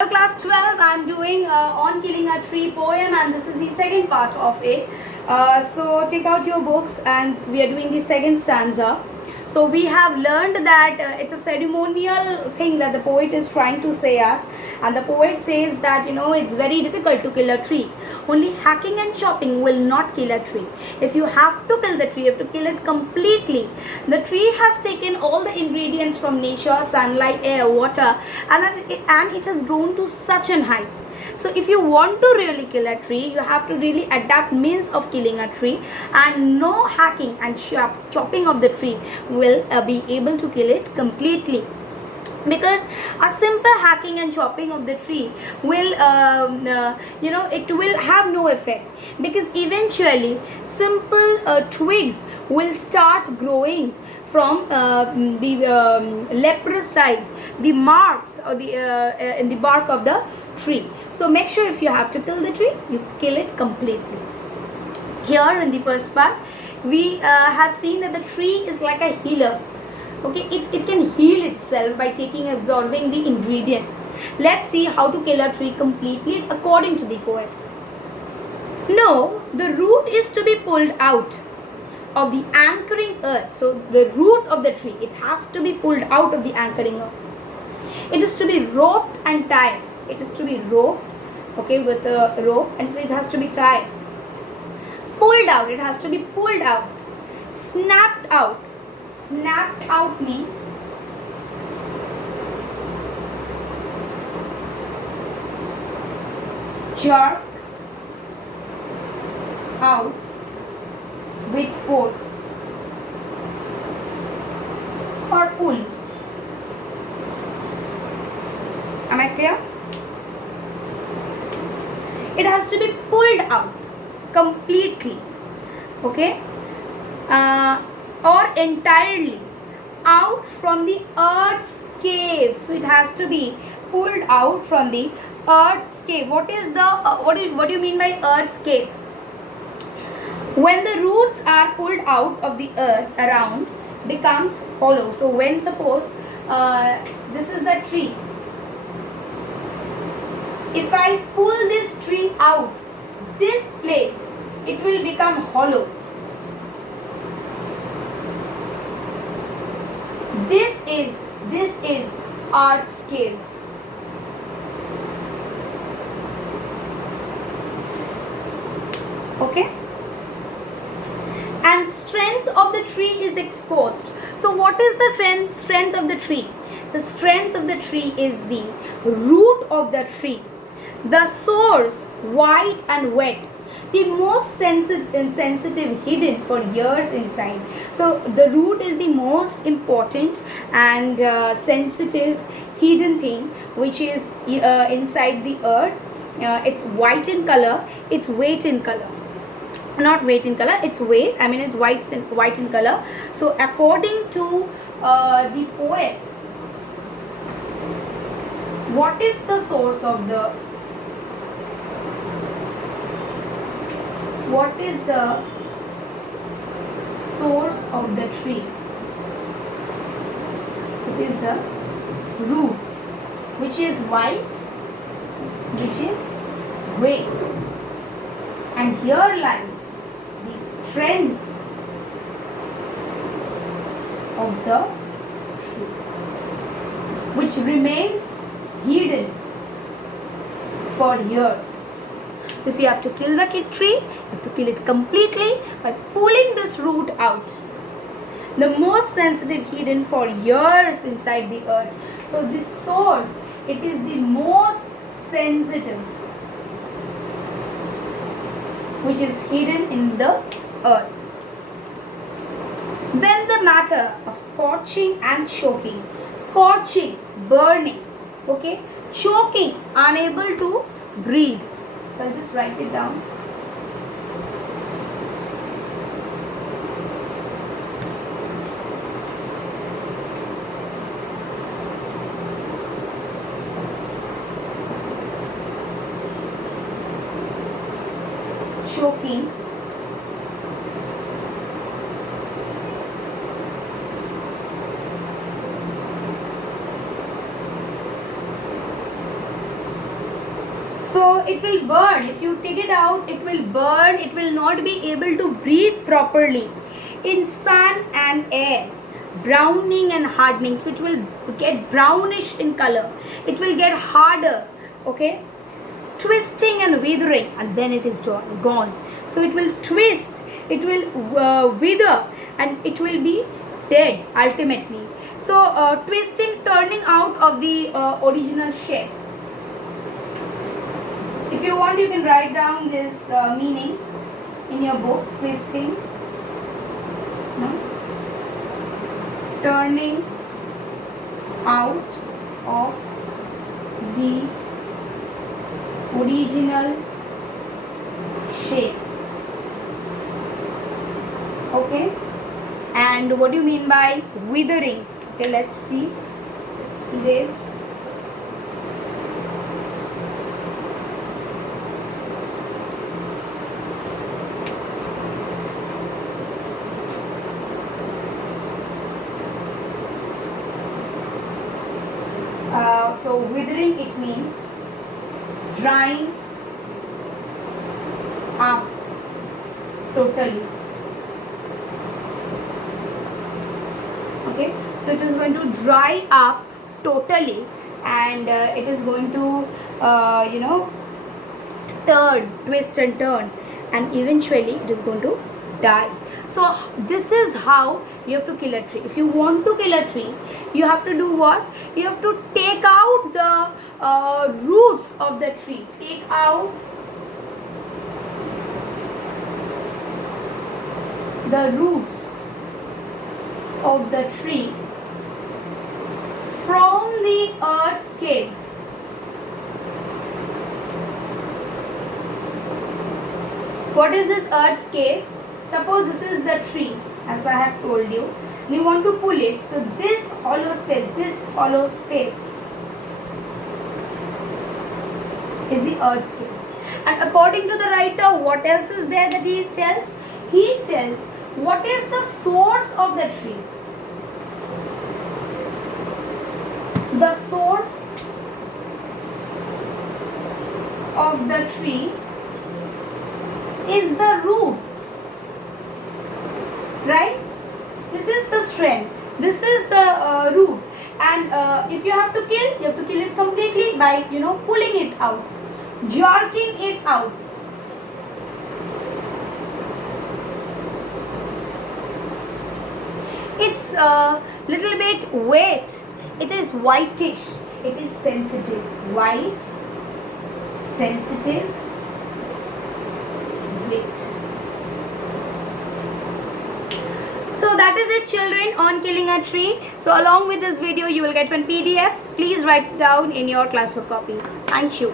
Hello class 12, I'm doing On Killing a Tree poem and this is the second part of it. So take out your books and we are doing the second stanza. So we have learned that it's a ceremonial thing that the poet is trying to say us, and the poet says that it's very difficult to kill a tree. Only hacking and chopping will not kill a tree. If you have to kill the tree, you have to kill it completely. The tree has taken all the ingredients from nature, sunlight, air, water, and it has grown to such an height. So if you want to really kill a tree, you have to really adapt means of killing a tree, and no hacking and chopping of the tree will be able to kill it completely, because a simple hacking and chopping of the tree will it will have no effect, because eventually simple twigs will start growing from the leprous side, the marks or the in the bark of the tree. So make sure, if you have to kill the tree, you kill it completely. Here in the first part, we have seen that the tree is like a healer. Okay, it can heal itself by absorbing the ingredient. Let's see how to kill a tree completely according to the poet. No, the root is to be pulled out of the anchoring earth. So the root of the tree, it has to be pulled out of the anchoring earth. It is to be roped and tied. It is to be roped, okay, with a rope, and so it has to be tied. Pulled out, it has to be pulled out. Snapped out. Snapped out means jerk out with force or pull. Am I clear? It has to be pulled out completely, okay, or entirely out from the earth's cave. So it has to be pulled out from the earth's cave. What is the what do you mean by earth's cave? When the roots are pulled out of the earth around, becomes hollow. So when suppose this is the tree, if I pull this tree out, this place, it will become hollow. This is earth's cave. Okay, and strength of the tree is exposed. So what is the strength of the tree? The strength of the tree is the root of the tree, the source, white and wet, the most sensitive hidden for years inside. So the root is the most important and sensitive hidden thing which is inside the earth. It's white in color, it's weight in color. Not weight in color, it's weight, I mean it's white in color. So according to the poet, what is the source of the tree? It is the root, which is white, which is weight, and here lies the strength of the tree, which remains hidden for years. So if you have to kill the tree, you have to kill it completely by pulling this root out. The most sensitive hidden for years inside the earth. So this source, it is the most sensitive, which is hidden in the earth. Then the matter of scorching and choking. Scorching, burning, okay, choking, unable to breathe. So I'll just write it down. Choking, So it will burn. If you take it out, it will burn. It will not be able to breathe properly in sun and air. Browning and hardening. So it will get brownish in color. It will get harder. Okay. Twisting and withering, and then it is gone. So it will twist, it will wither, and it will be dead ultimately. So twisting, turning out of the original shape. If you want, you can write down these meanings in your book. Twisting, turning out of the original shape. Okay, and what do you mean by withering? Okay, let's see. Let's erase. So withering, it means drying up totally. Okay, so it is going to dry up totally, and it is going to twist and turn, and eventually it is going to die. So this is how you have to kill a tree. If you want to kill a tree, you have to do what? You have to take out the roots of the tree. Take out the roots of the tree from the earth's cave. What is this earth's cave? Suppose this is the tree, as I have told you, and you want to pull it. So this hollow space is the earth's cave. And according to the writer, what else is there that he tells? He tells what is the source of the tree. The source of the tree is the root. Right? This is the strength. This is the root. And if you have to kill it completely by pulling it out, jerking it out. It's a little bit wet. It is whitish. It is sensitive. White, sensitive, wet. So that is it, children, on killing a tree. So along with this video, you will get one PDF. Please write it down in your classwork copy. Thank you.